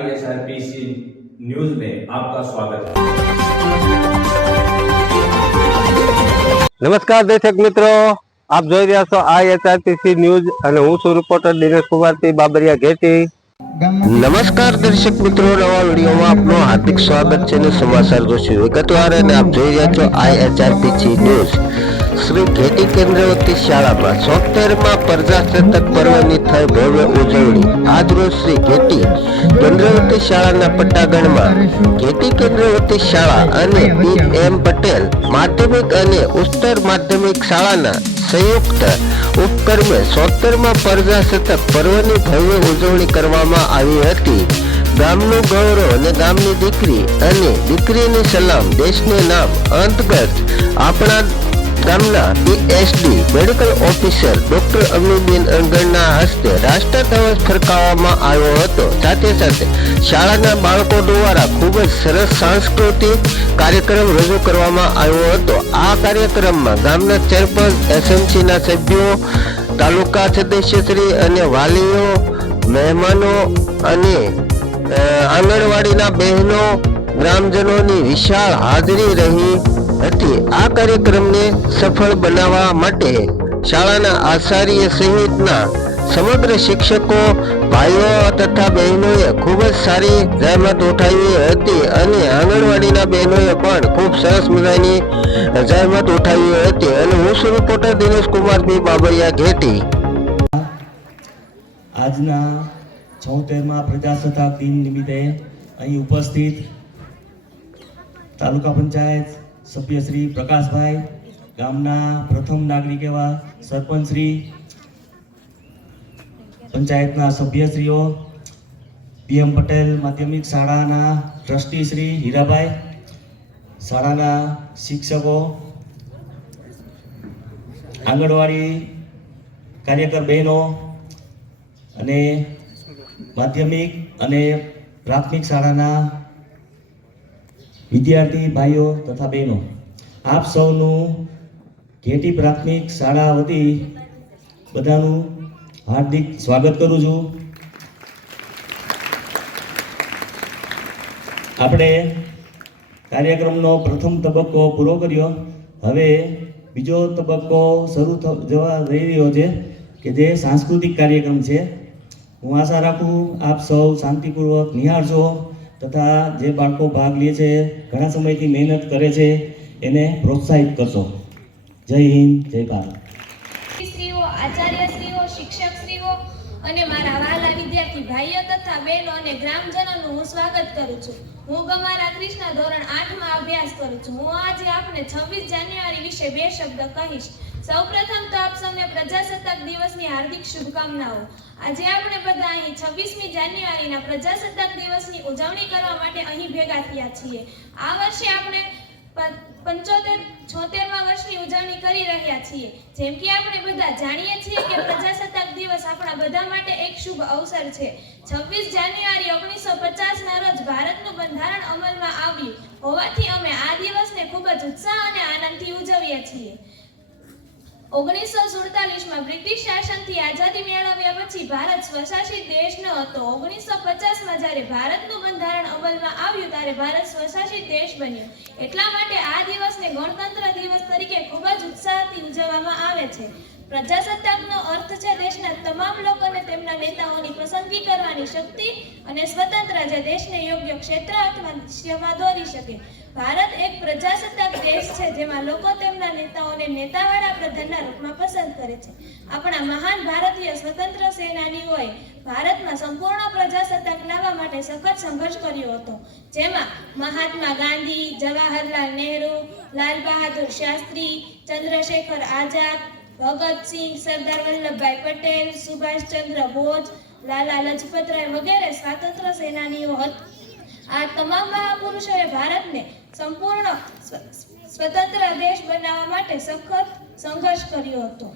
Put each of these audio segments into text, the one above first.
ISRPC news में आपका स्वागत है। नमस्कार दर्शक मित्रों, आप જોઈ રહ્યા છો ISRPC ન્યૂઝ અને હું છું રિપોર્ટર દિનેશ કુમારસિંહ બાબરિયા ઘેટી। નમસ્કાર દર્શક મિત્રો, નવા વિડીયોમાં આપનું હાર્દિક સ્વાગત છે અને સમાચાર જોશું વિગતવાર અને આપ જોઈ રહ્યા છો ISRPC ન્યૂઝ। શ્રી ઘેટી કેન્દ્રવતી શાળામાં 76મા પ્રજાસત્તાક પર્વની થઈ ભવ્ય ઉજવણી। આજરોજ શ્રી ઘેટી કેન્દ્રવતી શાળાના પટ્ટાગણમાં ઘેટી કેન્દ્રવતી શાળા અને PM પટેલ માધ્યમિક અને ઉચ્ચતર માધ્યમિક શાળાના સંયુક્ત ઉપક્રમે 76મા પ્રજાસત્તાક પર્વની ભવ્ય ઉજવણી કરવામાં આવી હતી। ગામનું ગૌરવ અને ગામની દીકરી અને દીકરીની સલામ દેશને નામ અંતર્ગત આપણા ગામના PSD medical officer doctor Amiben અંગણના હસ્તે રાષ્ટ્રધ્વજ ફરકાવવામાં આવ્યો હતો। સાથે સાથે શાળાના બાળકો દ્વારા ખૂબ જ સરસ સાંસ્કૃતિક કાર્યક્રમ રજૂ કરવામાં આવ્યો હતો। આ કાર્યક્રમમાં ગામના સરપંચ, SMCના સભ્યો, તાલુકા સદસ્યશ્રી અને વાલીઓ, મહેમાનો અને આંગણવાડીના બહેનો, ગ્રામજનોની વિશાળ હાજરી રહી હતી। આ કાર્યક્રમને સફળ બનાવવા માટે શાળાના આચાર્ય સહિતના સમગ્ર શિક્ષકો, ભાઈઓ તથા બહેનોએ ખૂબ જ સારી જહેમત ઉઠાવી હતી અને આંગણવાડીના બહેનોએ પણ ખૂબ સરસ મજાની જહેમત ઉઠાવી હતી। અને હું છું રિપોર્ટર દિનેશ કુમારસિંહ બાબરિયા ઘેટી। આજના 76મા પ્રજાસત્તાક દિન નિમિત્તે અહીં ઉપસ્થિત તાલુકા પંચાયત સભ્ય શ્રી પ્રકાશભાઈ, ગામના પ્રથમ નાગરિક એવા સરપંચ શ્રી, પંચાયતના સભ્યશ્રીઓ, PM પટેલ માધ્યમિક શાળાના ટ્રસ્ટી શ્રી હીરાભાઈ, શાળાના શિક્ષકો, આંગણવાડી કાર્યકર બહેનો અને માધ્યમિક અને પ્રાથમિક શાળાના વિદ્યાર્થી ભાઈઓ તથા બહેનો, આપ સૌનું ઘેટી પ્રાથમિક શાળા વતી બધાનું હાર્દિક સ્વાગત કરું છું। આપણે કાર્યક્રમનો પ્રથમ તબક્કો પૂરો કર્યો, હવે બીજો તબક્કો શરૂ જવા જઈ રહ્યો છે કે જે સાંસ્કૃતિક કાર્યક્રમ છે। હું આશા રાખું આપ સૌ શાંતિપૂર્વક નિહાળજો તથા જે બાળકો ભાગ લે છે, ઘણા સમયથી મહેનત કરે છે, એને પ્રોત્સાહિત કરશો। જય હિન્દ, જય ભારત। શ્રીઓ, આચાર્યશ્રીઓ, શિક્ષકશ્રીઓ અને મારા વહાલા વિદ્યાર્થી ભાઈઓ તથા બહેનો અને ગ્રામજનોનું હું સ્વાગત કરું છું। હું ગમારા કૃષ્ણ ધોરણ 8માં અભ્યાસ કરું છું। હું આજે આપને 26 જાન્યુઆરી વિશે બે શબ્દ કહીશ। સૌપ્રથમ તો આપ સૌને પ્રજાસત્તાક દિવસની હાર્દિક શુભકામનાઓ। આજે આપણે બધા અહીં 26મી જાન્યુઆરીના પ્રજાસત્તાક દિવસની ઉજવણી કરવા માટે અહીં ભેગા થયા છીએ। આ વર્ષે આપણે 76મા વર્ષની ઉજવણી કરી રહ્યા છીએ। જેમ કે આપણે બધા જાણીએ છીએ કે પ્રજાસત્તાક દિવસ આપણા બધા માટે એક શુભ અવસર છે। 26 જાન્યુઆરી 1950ના રોજ ભારતનું બંધારણ અમલમાં આવ્યું હોવાથી અમે આ દિવસને ખૂબ જ ઉત્સાહ અને આનંદથી ઉજવીએ છીએ। 1947માં બ્રિટિશ શાસનથી આઝાદી મેળવ્યા પછી ભારત સ્વશાસિત દેશ ન હતો। 1950માં જ્યારે ભારતનું બંધારણ અમલમાં આવ્યું ત્યારે ભારત સ્વશાસિત દેશ બન્યો। એટલા માટે આ દિવસને ગણતંત્ર દિવસ તરીકે ખૂબ જ ઉત્સાહથી ઉજવવામાં આવે છે। પ્રજાસત્તાકનો અર્થ છે દેશના તમામ લોકોને તેમના નેતાઓની પસંદગી કરવાની શક્તિ અને સ્વતંત્ર જે દેશને યોગ્ય ક્ષેત્ર અથવા દિશામાં દોરી શકે। ભારત એક પ્રજાસત્તાક દેશ છે જેમાં લોકો તેમના નેતાઓને નેતાવાળા પ્રધાનના રૂપમાં પસંદ કરે છે। આપણા મહાન ભારતીય સ્વતંત્ર સેનાનીઓએ ભારતમાં સંપૂર્ણ પ્રજાસત્તાક લાવવા માટે સખત સંઘર્ષ કર્યો હતો, જેમાં મહાત્મા ગાંધી, જવાહરલાલ નહેરુ, લાલ બહાદુર શાસ્ત્રી, ચંદ્રશેખર આઝાદ, ભગતસિંહ, સરદાર વલ્લભભાઈ પટેલ, સુભાષચંદ્ર બોઝ, લાલા લજપતરાય વગેરે સ્વાતંત્ર્ય સેનાનીઓ હતા। આ તમામ મહાપુરુષોએ ભારતને સંપૂર્ણ સ્વતંત્ર દેશ બનાવવા માટે સખત સંઘર્ષ કર્યો હતો।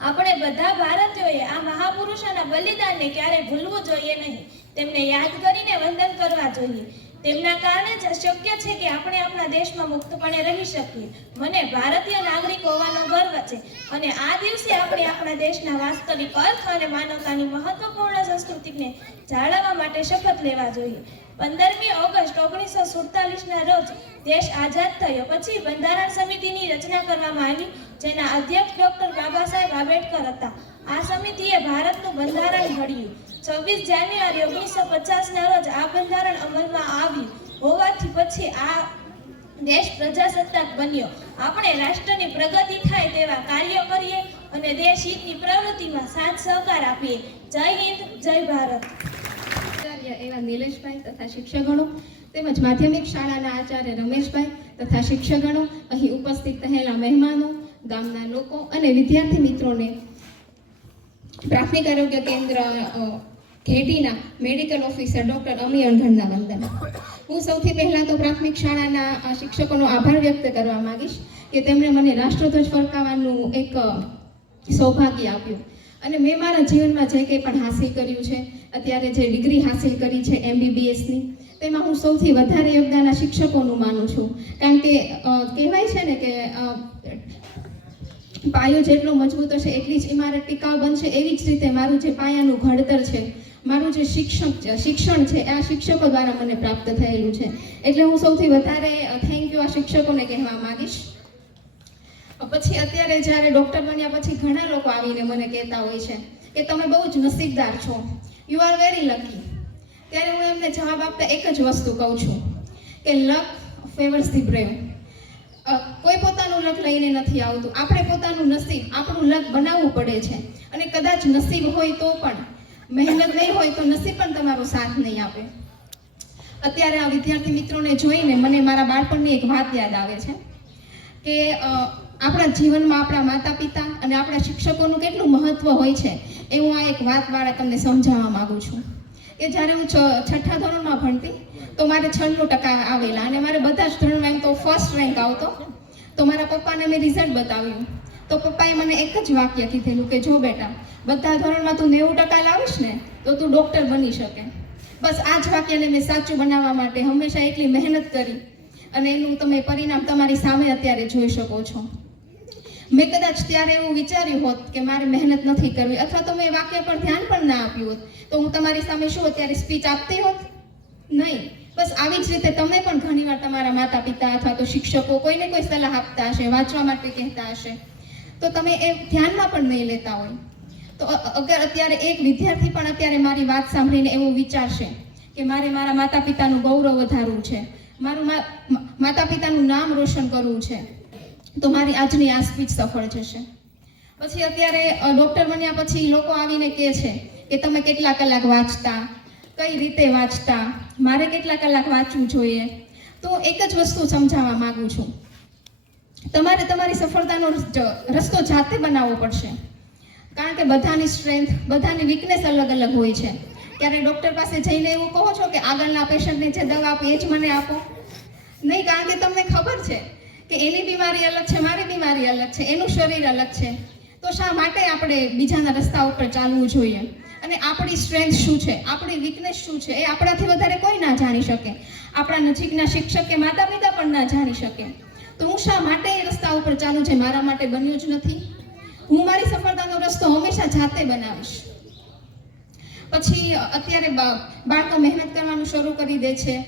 આપણે બધા ભારતીયોએ આ મહાપુરુષોના બલિદાનને ક્યારેય ભૂલવું જોઈએ નહીં, તેમને યાદ કરીને વંદન કરવા જોઈએ। તેમના કારણે જ શક્ય છે કે આપણે આપણા દેશમાં મુક્તપણે રહી શકીએ. મને ભારતીય નાગરિક હોવાનો ગર્વ છે અને આ દિવસે આપણે આપણા દેશના વાસ્તવિક અર્થ અને માનવતાની મહત્વપૂર્ણ સંસ્કૃતિને જાળવવા માટે શપથ લેવા જોઈએ. 15મી ઓગસ્ટ 1947ના રોજ દેશ આઝાદ થયો પછી બંધારણ સમિતિની રચના કરવામાં આવી, જેના અધ્યક્ષ ડોક્ટર બાબા સાહેબ આંબેડકર હતા. આ સમિતિએ ભારતનું બંધારણ ઘડ્યું. 26 જાન્યુઆરી 1950ના રોજ આ બંધારણ અમલમાં આવ્યું હોવાથી પછી આ દેશ પ્રજાસત્તાક બન્યો. આપણે રાષ્ટ્રની પ્રગતિ થાય તેવા કાર્યો કરીએ અને દેશ હિતની પ્રવૃત્તિમાં સાથ સહકાર આપીએ. જય હિન્દ, જય ભારત. આચાર્ય એવા નિલેશભાઈ તથા શિક્ષકગણો તેમજ માધ્યમિક શાળાના આચાર્ય રમેશભાઈ તથા શિક્ષકગણો, અહીં ઉપસ્થિત થયેલા મહેમાનો, ગામના લોકો અને વિદ્યાર્થી મિત્રોને પ્રાથમિક આરોગ્ય કેન્દ્ર ઘેટીના મેડિકલ ઓફિસર ડૉક્ટર અમી અણઘડના વંદન. હું સૌથી પહેલાં તો પ્રાથમિક શાળાના શિક્ષકોનો આભાર વ્યક્ત કરવા માંગીશ કે તેમણે મને રાષ્ટ્રધ્વજ ફરકાવવાનું એક સૌભાગ્ય આપ્યું અને મેં મારા જીવનમાં જે કંઈ પણ હાંસિલ કર્યું છે, અત્યારે જે ડિગ્રી હાંસિલ કરી છે MBBSની, તેમાં હું સૌથી વધારે યોગદાન આ શિક્ષકોનું માનું છું. કારણ કે કહેવાય છે ને કે પાયો જેટલો મજબૂત હશે એટલી જ ઇમારત ટિકાઉ બનશે. એવી જ રીતે મારું જે પાયાનું ઘડતર છે, મારું જે શિક્ષણ છે, આ શિક્ષકો દ્વારા મને પ્રાપ્ત થયેલું છે. એટલે હું સૌથી વધારે થેન્ક યુ આ શિક્ષકોને કહેવા માંગીશ. પછી અત્યારે જ્યારે ડૉક્ટર બન્યા પછી ઘણા લોકો આવીને મને કહેતા હોય છે કે તમે બહુ જ નસીબદાર છો, યુ આર વેરી લકી. ત્યારે હું એમને જવાબ આપતા એક જ વસ્તુ કહું છું કે લક ફેવર્સ ધી બ્રેવ. કોઈ પોતાનું લક લઈને નથી આવતું, આપણે પોતાનું નસીબ, આપણું લક બનાવવું પડે છે. અને કદાચ નસીબ હોય તો પણ, મહેનત નહીં હોય તો નસીબ પણ તમારો સાથ નહીં આપે. અત્યારે આ વિદ્યાર્થી મિત્રોને જોઈને મને મારા બાળપણની એક વાત યાદ આવે છે કે આપણા જીવનમાં આપણા માતા પિતા અને આપણા શિક્ષકોનું કેટલું મહત્વ હોય છે એ હું આ એક વાત વાળા તમને સમજાવવા માંગુ છું. કે જ્યારે હું 6ઠ્ઠા ધોરણમાં ભણતી તો મારે 96% આવેલા અને મારે બધા જ ધોરણમાં એમ તો ફર્સ્ટ રેન્ક આવતો. તો મારા પપ્પાને મેં રિઝલ્ટ બતાવ્યું તો પપ્પાએ મને એક જ વાક્ય કીધેલું કે જો બેટા, બધા ધોરણમાં તું 90% લાવીશ ને તો તું ડૉક્ટર બની શકે. બસ આ જ વાક્યને મેં સાચું બનાવવા માટે હંમેશા એટલી મહેનત કરી અને એનું તમે પરિણામ તમારી સામે અત્યારે જોઈ શકો છો. મેં કદાચ ત્યારે એવું વિચાર્યું હોત કે મારે મહેનત નથી કરવી અથવા તો મેં વાક્ય પર ધ્યાન પણ ના આપ્યું હોત તો હું તમારી સામે શું અત્યારે સ્પીચ આપતી હોત? નહીં. બસ આવી જ રીતે તમે પણ ઘણીવાર તમારા માતા પિતા અથવા તો શિક્ષકો કોઈને કોઈ સલાહ આપતા હશે, વાંચવા માટે કહેતા હશે, તો તમે એ ધ્યાનમાં પણ નહીં લેતા હોય. તો અગર અત્યારે એક વિદ્યાર્થી પણ અત્યારે મારી વાત સાંભળીને એવું વિચારશે કે મારે મારા માતા પિતાનું ગૌરવ વધારવું છે, મારું માતા પિતાનું નામ રોશન કરવું છે, તો મારી આજની આ સ્પીચ સફળ જશે. પછી અત્યારે ડૉક્ટર બન્યા પછી લોકો આવીને કહે છે કે તમે કેટલા કલાક વાંચતા, કઈ રીતે વાંચતા, મારે કેટલા કલાક વાંચવું જોઈએ. તો એક જ વસ્તુ સમજાવવા માંગુ છું, તમારે તમારી સફળતાનો રસ્તો જાતે બનાવવો પડશે. કારણ કે બધાની સ્ટ્રેન્થ, બધાની વીકનેસ અલગ અલગ હોય છે. ત્યારે ડૉક્ટર પાસે જઈને એવું કહો છો કે આગળના પેશન્ટને જે દવા આપી એ જ મને આપો? નહીં, કારણ કે તમને ખબર છે કે એની બીમારી અલગ છે, મારી બીમારી અલગ છે, એનું શરીર અલગ છે. તો શા માટે આપણે બીજાના રસ્તા ઉપર ચાલવું જોઈએ? અને આપણી સ્ટ્રેન્થ શું છે, આપણી વીકનેસ શું છે, એ આપણાથી વધારે કોઈ ના જાણી શકે. આપણા નજીકના શિક્ષક કે માતા પિતા પણ ના જાણી શકે. તો હું શા માટે એ રસ્તા ઉપર ચાલું જે મારા માટે બન્યું જ નથી? હું મારી સફળતાનો રસ્તો હંમેશા જાતે બનાવીશ. પછી અત્યારે બાળકો મહેનત કરવાનું શરૂ કરી દે છે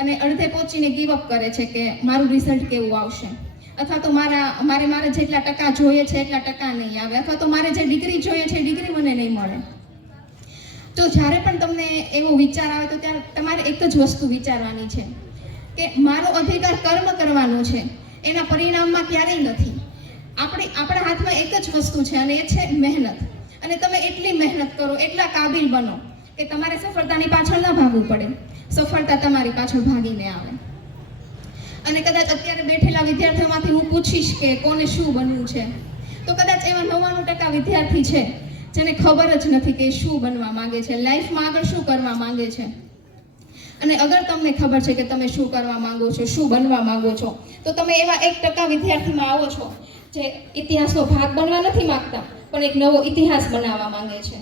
અને અડધે પહોંચીને ગીવ અપ કરે છે કે મારું રિઝલ્ટ કેવું આવશે, અથવા તો મારે જેટલા ટકા જોઈએ છે એટલા ટકા નહીં આવે, અથવા તો મારે જે ડિગ્રી જોઈએ છે ડિગ્રી મને નહીં મળે. તો જ્યારે પણ તમને એવો વિચાર આવે તો ત્યારે તમારે એક જ વસ્તુ વિચારવાની છે કે મારો અધિકાર કર્મ કરવાનો છે, એના પરિણામમાં ક્યારેય નથી. આપણા હાથમાં એક જ વસ્તુ છે અને એ છે મહેનત. અને તમે એટલી મહેનત કરો, એટલા કાબિલ બનો કે તમારે સફળતાની પાછળ ના ભાગવું પડે, સફળતા તમારી પાછળ ભાગીને આવે. અને કદાચ અત્યારે બેઠેલા વિદ્યાર્થીઓમાંથી હું પૂછીશ કે કોને શું બનવું છે, તો કદાચ એવા 99% વિદ્યાર્થી છે જેને ખબર જ નથી કે શું બનવા માંગે છે, લાઈફમાં આગળ શું કરવા માંગે છે. અને અગર તમને ખબર છે કે તમે શું કરવા માંગો છો, શું બનવા માંગો છો, તો તમે એવા 1% વિદ્યાર્થીમાં આવો છો જે ઇતિહાસનો ભાગ બનવા નથી માંગતા પણ એક નવો ઇતિહાસ બનાવવા માંગે છે.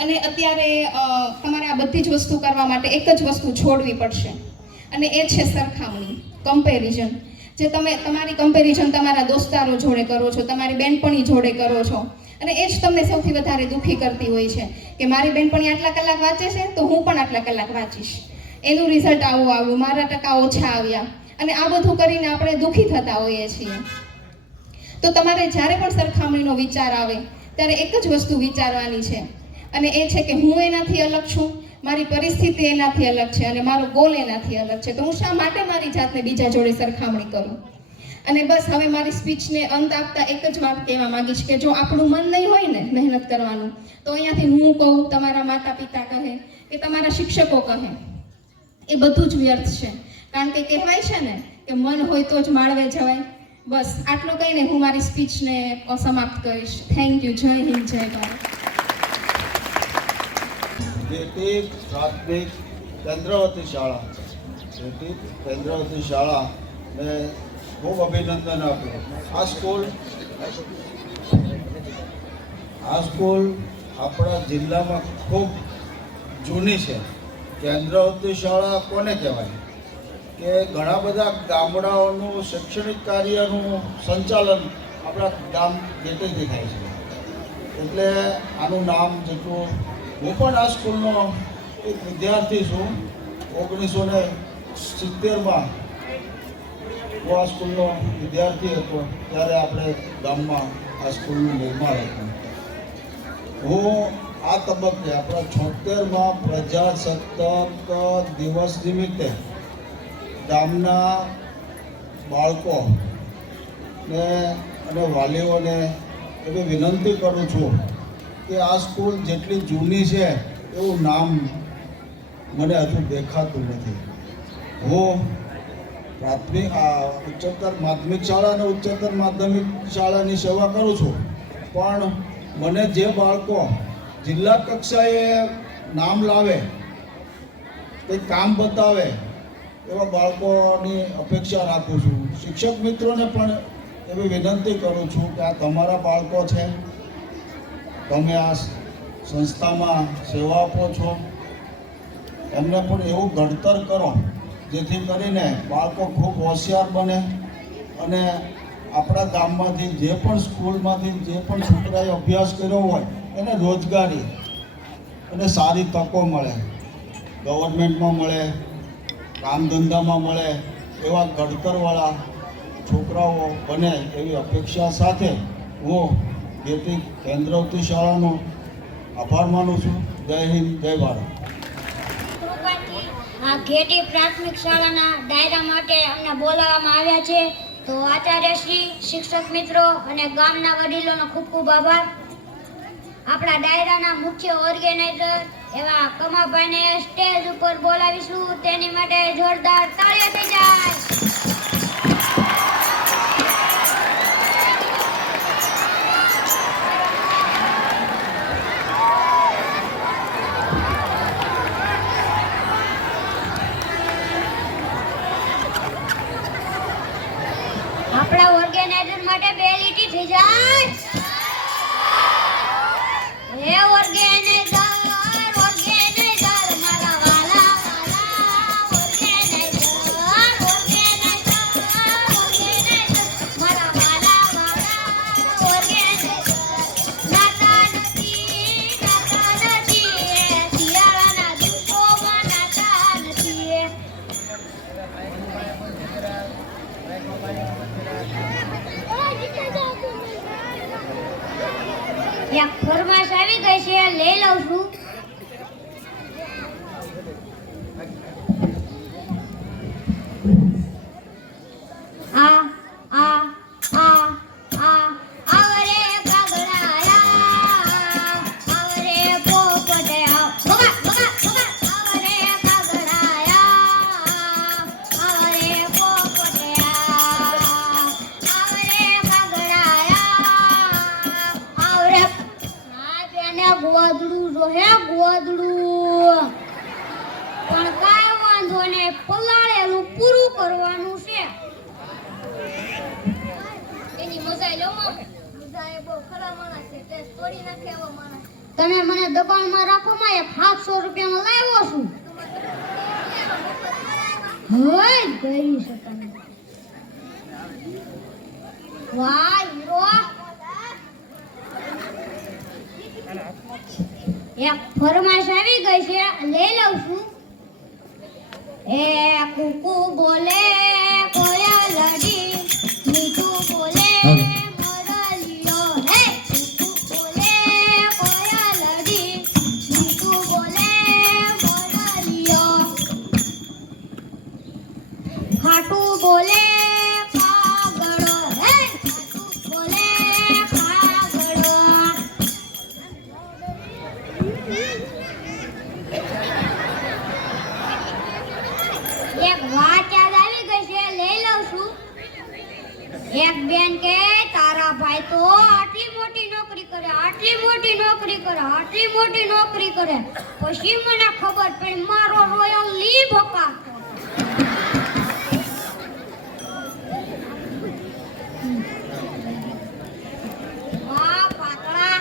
અને અત્યારે તમારે આ બધી જ વસ્તુ કરવા માટે એક જ વસ્તુ છોડવી પડશે, અને એ છે સરખામણી, કમ્પેરિઝન. જે તમે તમારી કમ્પેરિઝન તમારા દોસ્તારો જોડે કરો છો, તમારી બેનપણી જોડે કરો છો, અને એ જ તમને સૌથી વધારે દુઃખી કરતી હોય છે કે મારી બેનપણી આટલા કલાક વાંચે છે તો હું પણ આટલા કલાક વાંચીશ, એનું રિઝલ્ટ આવું આવ્યું, મારા ટકા ઓછા આવ્યા, અને આ બધું કરીને આપણે દુઃખી થતા હોઈએ છીએ. તો તમારે જ્યારે પણ સરખામણીનો વિચાર આવે ત્યારે એક જ વસ્તુ વિચારવાની છે, અને એ છે કે હું એનાથી અલગ છું, મારી પરિસ્થિતિ એનાથી અલગ છે, અને મારો ગોલ એનાથી અલગ છે, તો હું શા માટે મારી જાતને બીજા જોડે સરખામણી કરું. અને બસ હવે મારી સ્પીચને અંત આપતા એક જ વાત કહેવા માંગીશ કે જો આપણું મન નહીં હોય ને મહેનત કરવાનું, તો અહીંયાથી હું કહું, તમારા માતા પિતા કહે કે તમારા શિક્ષકો કહે, એ બધું જ વ્યર્થ છે. કારણ કે કહેવાય છે ને કે મન હોય તો જ માળવે જવાય. બસ આટલું કહીને હું મારી સ્પીચને સમાપ્ત કરીશ. Thank you. જય હિન્દ, જય ભારત. જેટી પ્રાથમિક કેન્દ્રવતી શાળા, જેટી કેન્દ્રવતી શાળા ને ખૂબ અભિનંદન આપ્યું. આ સ્કૂલ આપણા જિલ્લામાં ખૂબ જૂની છે. કેન્દ્રવતી શાળા કોને કહેવાય કે ઘણા બધા ગામડાઓનું શૈક્ષણિક કાર્યનું સંચાલન આપણા ગામ જેટેથી થાય છે, એટલે આનું નામ જેટલું. હું પણ આ સ્કૂલનો એક વિદ્યાર્થી છું. 1970માં હું આ સ્કૂલનો વિદ્યાર્થી હતો, ત્યારે આપણે ગામમાં આ સ્કૂલનું નિર્માણ હતું. હું આ તબક્કે આપણા 76માં પ્રજાસત્તાક દિવસ નિમિત્તે ગામના બાળકો ને અને વાલીઓને એવી વિનંતી કરું છું કે આ સ્કૂલ જેટલી જૂની છે એવું નામ મને હજુ દેખાતું નથી. હું ઉચ્ચતર માધ્યમિક શાળા અને ઉચ્ચતર માધ્યમિક શાળાની સેવા કરું છું, પણ મને જે બાળકો જિલ્લા કક્ષાએ નામ લાવે, કંઈક કામ બતાવે, એવા બાળકોની અપેક્ષા રાખું છું. શિક્ષક મિત્રોને પણ એવી વિનંતી કરું છું કે આ તમારા બાળકો છે, તમે આ સંસ્થામાં સેવા આપો છો, એમને પણ એવું ઘડતર કરો જેથી કરીને બાળકો ખૂબ હોશિયાર બને અને આપણા ગામમાંથી જે પણ સ્કૂલમાંથી જે પણ છોકરાએ અભ્યાસ કર્યો હોય એને રોજગારી અને સારી તકો મળે, ગવર્મેન્ટમાં મળે, કામ ધંધામાં મળે, એવા ઘડતરવાળા છોકરાઓ બને એવી અપેક્ષા સાથે હું જેટી કેન્દ્રવતી શાળાનો આભાર માનું છું. જય હિન્દ, જય ભારત. આ ઘેટી પ્રાથમિક શાળાના ડાયરા માટે અમને બોલાવવામાં આવ્યા છે, તો આચાર્યશ્રી, શિક્ષક મિત્રો અને ગામના વડીલોનો ખૂબ ખૂબ આભાર. આપણા ડાયરાના મુખ્ય ઓર્ગેનાઇઝર એવા કમાભાઈને સ્ટેજ ઉપર બોલાવીશું, તેની માટે જોરદાર તાળીઓ થઈ જાય. આપણા ઓર્ગેનાઇઝર માટે બે લીટી થઈ જાય. હે ઓર્ગેનાઇઝર, ઓર્ગેનાઇઝર મારા વાલા વાલા, ઓર્ગેનાઇઝર, ઓર્ગેનાઇઝર, ઓર્ગેનાઇઝર મારા વાલા વાલા, ઓર્ગેનાઇઝર. નાતા નથી શિયાળાના દિવસોમાં નાતા નથી. એક ફરમાશ આવી ગઈ છે, લઈ લઉં છું. આ આ આ આ આવરે કાગડાયા, આવરે પોપટયા, બગા બગા બગા, આવરે કાગડાયા, આવરે પોપટયા, આવરે કાગડાયા, આવરે. હા બેને ગોદડું જો હે, ગોદડું પણ કાંઈ વાંધો ને, પલાળેલું પૂરું કરવાનું છે. એની મજા લો, મજા એ બહુ ખરા માણસ છે, તે તોડી નાખે એવો માણસ. તમે મને દબાણમાં રાખોમાં એક 700 રૂપિયામાં લાવ્યો છું. હોય ગઈ છે તમે. વાહ હીરો. એક ફરમાઈશ આવી ગઈ છે, લઈ લઉં છું. એ કુકુ બોલે કોયલડી, મીઠું બોલે મોરલીઓ. હે કુકુ બોલે કોયલડી, મીઠું બોલે મોરલીઓ. ખાટું બોલે કાગડો. હે ખાટું બોલે કાગડો. એક વાત યાદ આવી ગઈ છે, લઈ લઉં છું. એક બેન કે તારા ભાઈ તો આટલી મોટી નોકરી કરે, આટલી મોટી નોકરી કરે, આટલી મોટી નોકરી કરે. પછી મને ખબર પડી મારો રોયલ લી ભકા. વાહ પાતળા.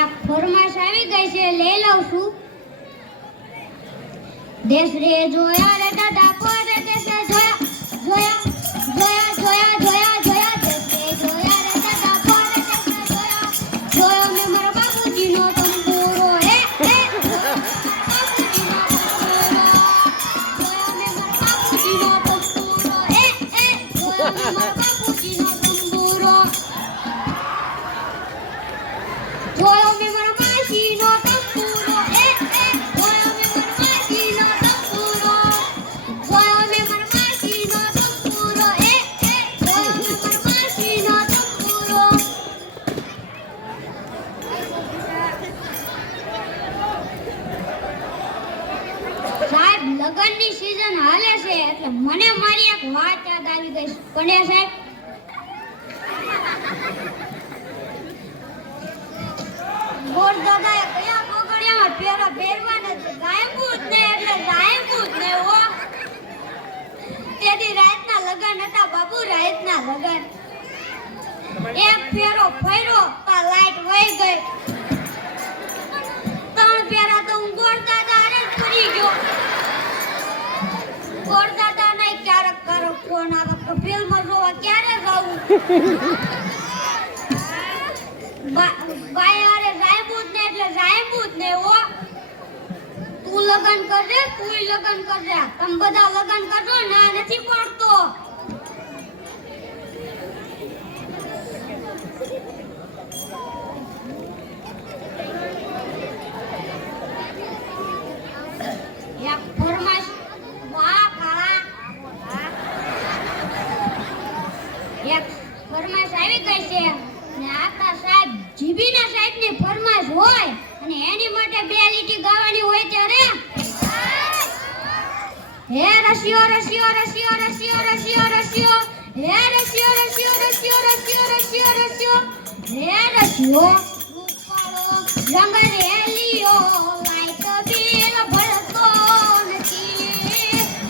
એક ફરમાઈશ આવી ગઈ છે, લઈ લઉં છું. દેશ રે જોયા રે દાદા પર દેશ જોયા જોયા જોયા જોયા જોયા જોયા દેશ રે જોયા રે દાદા પર દેશ જોયા જોયો મે મારા બાપુજીનો તંબુરો. હે હે બાપુજીનો તંબુરો. જોયો મે મારા બાપુજીનો તંબુરો. હે હે જોયો મે મારા બાપુજીનો તંબુરો. જોયો મે મારા માસીનો તંબુરો. હે હે જોયો મે મારા માસીનો તંબુરો. જોયો મે મારા માસીનો તંબુરો. હે હે જોયો મે મારા માસીનો તંબુરો. સાહેબ લગનની સીઝન હાલે છે એટલે મને મારી એક વાત યાદ આવી ગઈ. કન્યા સાહેબ, ગોર દાદાએ કયા કોગળિયામાં પેરા પહેરવા નથી. ગાયબું જ ને એટલે ગાયબું જ ને હો. તેથી રાતના લગન હતા બાબુ, રાતના લગન. એક ફેરો ફર્યો તો લાઈટ વહી ગઈ. 3 ફેરા તો હું ગોર દાદા હારે જ ફરી ગયો. ગોર દાદાને ક્યારેક ક્યારેક ફોન આવે કે ફિલ્મ જોવા ક્યારે જાવું. બાય અરે જાયબું જ ને એટલે જાયબું જ ને હો. તું લગન કરજે, તું લગન કરજે. તમે બધા લગન કરજો, ના નથી પડતો. એક ફરમાઈશ. વાહ કાળા. એક ફરમાઈશ આવી ગઈ છે ને આપણા સાહેબ જીબીના સાહેબની ફરમાઈશ હોય અને એની માટે 2 લીટી ગાવાની હોય ત્યારે હે રસિયો રસિયો રસિયો રસિયો રસિયો રસિયો હે રસિયો રસિયો રસિયો રસિયો રસિયો રસિયો હે રસિયો રૂપાળો રંગ રેલિયો લાઈટ બિલ ભરતો નથી.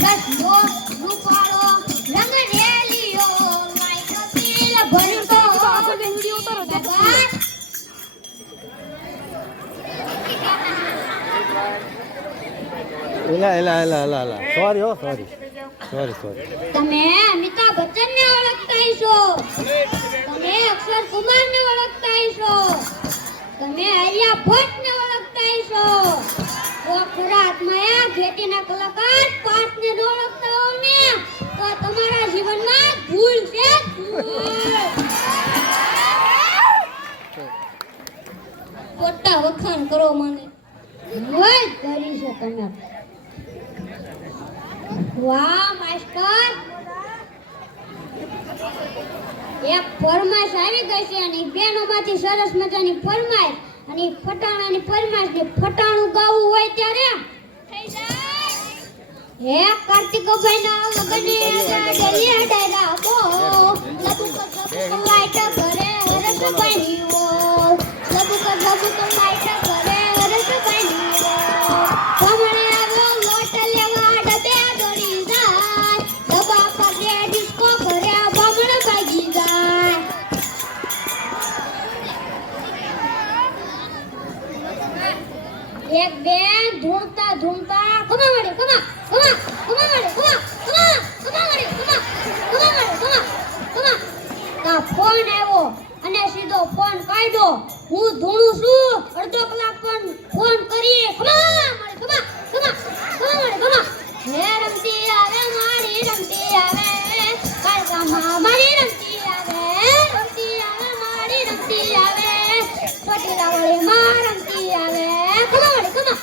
રસિયો રૂપાળો રંગ રેલિયો લાઈટ બિલ ભરતો સોરી. તમે અમિતાભ બચ્ચનને ઓળખતા હશો, તમે અક્ષર કુમારને ઓળખતા હશો, તમે આલિયા ભટ્ટને ઓળખતા હશો. વખરાતમાં ઘેટીના કલાકાર પાર્થને ન ઓળખતા હો ને તો તમારા જીવનમાં ભૂલ છે, ભૂલ. ખોટા વખાણ કરો મને હોય કરી છે તમે. વાહ માસ્ટર. એક ફરમાઈશ આવી ગઈ છે અને બેનોમાંથી સરસ મજાની ફરમાઈશ અને ફટાણાની ફરમાઈશ ને ફટાણું ગાવું હોય ત્યારે થઈ જાય. હે કાર્તિકભાઈ ના લગને ડેલી ડાયરા બો લબુ કો લાઈટ ભરે હરસભાઈ ની ઓ લબુ કો લાઈટ ભરે હરસભાઈ ની ઓ કમળે આવ્યો લોટ લેવા ડબે દોડી જાય ડબા પર ડિસ્કો ભર્યા બમણ ભાગી જાય. એક બેન ધૂણતા ધૂણતા કમા વળી કમા કમા કમા વળી કમા કમા કમા વળી કમા કમા વળી કમા કમા તા ફોન આવ્યો અને સીધો ફોન કાઢ્યો હું ધૂણું છું અડધો કલાક પણ ફોન કરીએ કમા મારી કમા કમા કમા વળી કમા હે રમતી આવે મારી રમતી આવે કાળકામાં મારી રમતી આવે મારી રમતી આવે છોટી રાવળી માં રમતી આવે કમા વળી કમા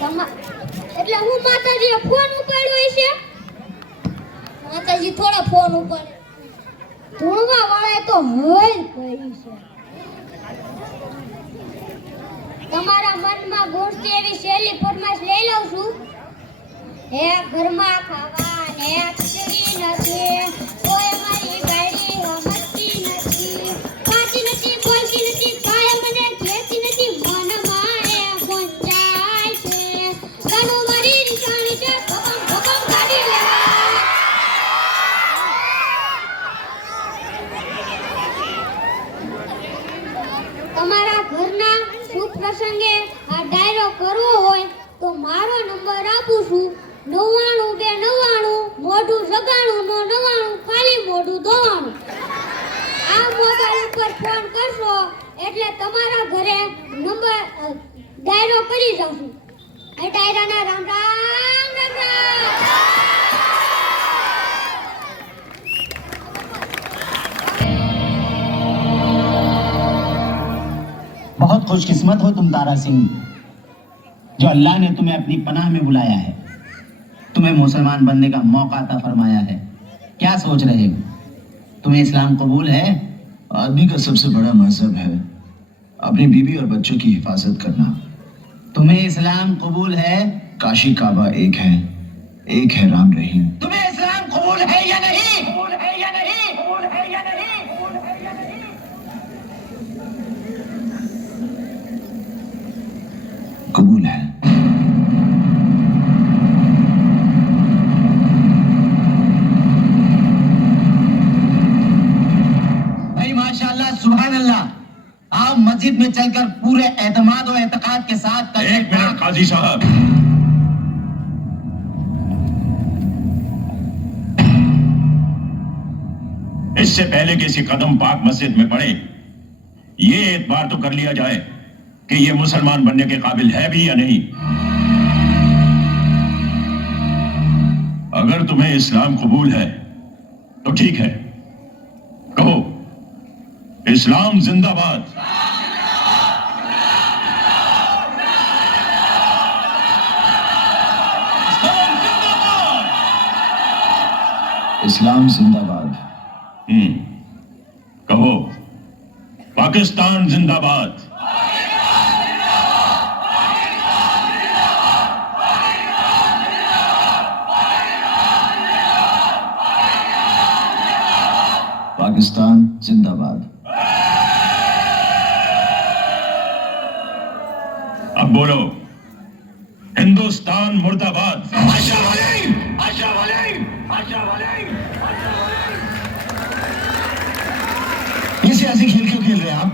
કમા એટલે હું માતાજીએ ફોન ઉપાડ્યો છે માતાજી થોડા ફોન ઉપાડે ધૂણવા વાળાએ તો હોય કરી છે તમારા મનમાં ગુણતી એવી શૈલી ફરમાશ લઈ લઉં છું હે ઘરમાં ખાવા ને ખીચડી નથી કોઈ મારી ગાડી હમતી નથી પાતી નથી બોલતી નથી કાય મને કહેતી નથી મન મારે પહોંચાય છે ગાનું મારી નિશાની છે ભગમ ભગમ ગાડી લેવા તમારા ઘરના શુભ પ્રસંગે આ ડાયરો કરવો હોય તો મારો નંબર આપું છું 99 મોઢું સગાણું નો 99 ખાલી મોઢું ધોવાનું આ મોબાઈલ ઉપર ફોન કરશો એટલે તમારા ઘરે નંબર ડાયરો કરી જાઉં એ ડાયરાના રામ રામ રામ રામ बहुत खुशकिस्मत हो तुम तारा सिंह जो अल्लाह ने तुम्हें अपनी पनाह में बुलाया है तुम्हें मुसलमान बनने का मौका अता फरमाया है क्या सोच रहे हो तुम्हें इस्लाम कबूल है आदमी का सबसे बड़ा मजहब है अपनी बीवी और बच्चों की हिफाजत करना तुम्हें इस्लाम कबूल है काशी काबा एक है राम रहीम तुम्हें इस्लाम कबूल है या नहीं कबूल है या नहीं कबूल है या नहीं कबूल है या नहीं कबूल है भाई माशाल्लाह सुभान अल्लाह आप मस्जिद में चलकर पूरे एतमाद और एतकाद के साथ एक मिनट काजी साहब, इससे पहले किसी कदम पाक मस्जिद में पड़े ये एतबार तो कर लिया जाए कि ये मुसलमान बनने के काबिल है भी या नहीं। अगर तुम्हें इस्लाम कबूल है तो ठीक है, कहो इस्लाम जिंदाबाद। इस्लाम जिंदाबाद। कहो पाकिस्तान जिंदाबाद। पाकिस्तान जिंदाबाद। अब बोलो हिंदुस्तान मुर्दाबाद। आशा वाले, आशा वाले, आशा वाले, आशा वाले। ये सियासी खेल क्यों खेल रहे हैं आप?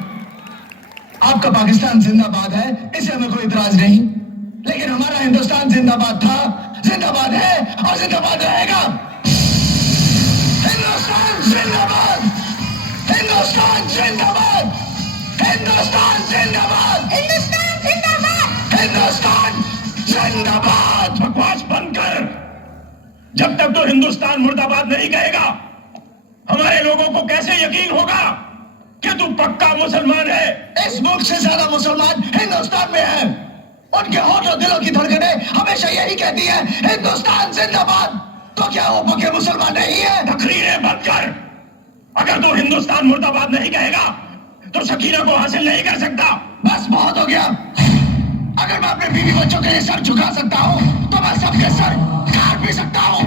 आपका पाकिस्तान जिंदाबाद है, इसे हमें कोई इतराज नहीं, लेकिन हमारा हिंदुस्तान जिंदाबाद था, जिंदाबाद है और जिंदाबाद रहेगा। हिंदुस्तान जिंदाबाद, हिंदुस्तान जिंदाबाद, हिंदुस्तान जिंदाबाद, हिंदुस्तान जिंदाबाद, हिंदुस्तान जिंदाबाद। बकवास बंद कर। जब तक तो हिंदुस्तान मुर्दाबाद नहीं कहेगा हमारे लोगों को कैसे यकीन होगा कि तू पक्का मुसलमान है। इस मुल्क से ज्यादा मुसलमान हिंदुस्तान में हैं। उनके होठ और दिलों की धड़कनें हमेशा यही कहती है हिंदुस्तान जिंदाबाद। तो क्या वो पक्के मुसलमान नहीं है? तकरीरें बंद कर। अगर तू हिंदुस्तान मुर्दाबाद नहीं कहेगा तो सकीना को हासिल नहीं कर सकता। बस बहुत हो गया। अगर मैं अपने बीवी बच्चों के लिए सर झुका सकता हूँ तो मैं सबके सर काट भी सकता हूँ।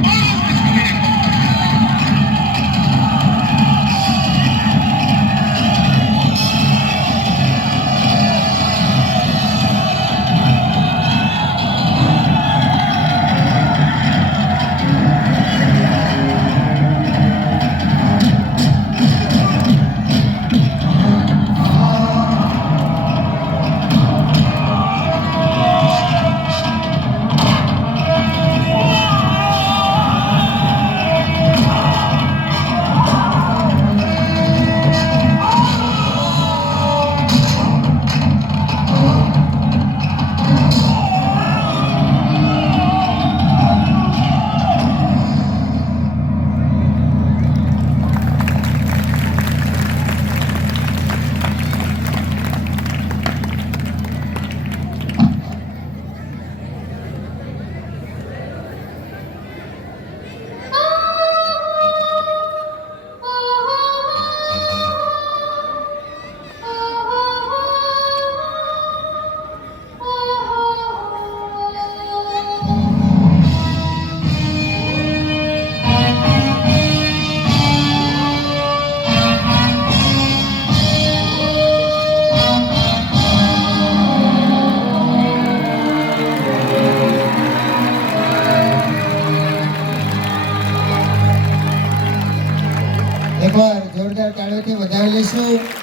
એકવાર જોરદાર તાળીઓથી વધાવી લઈશું.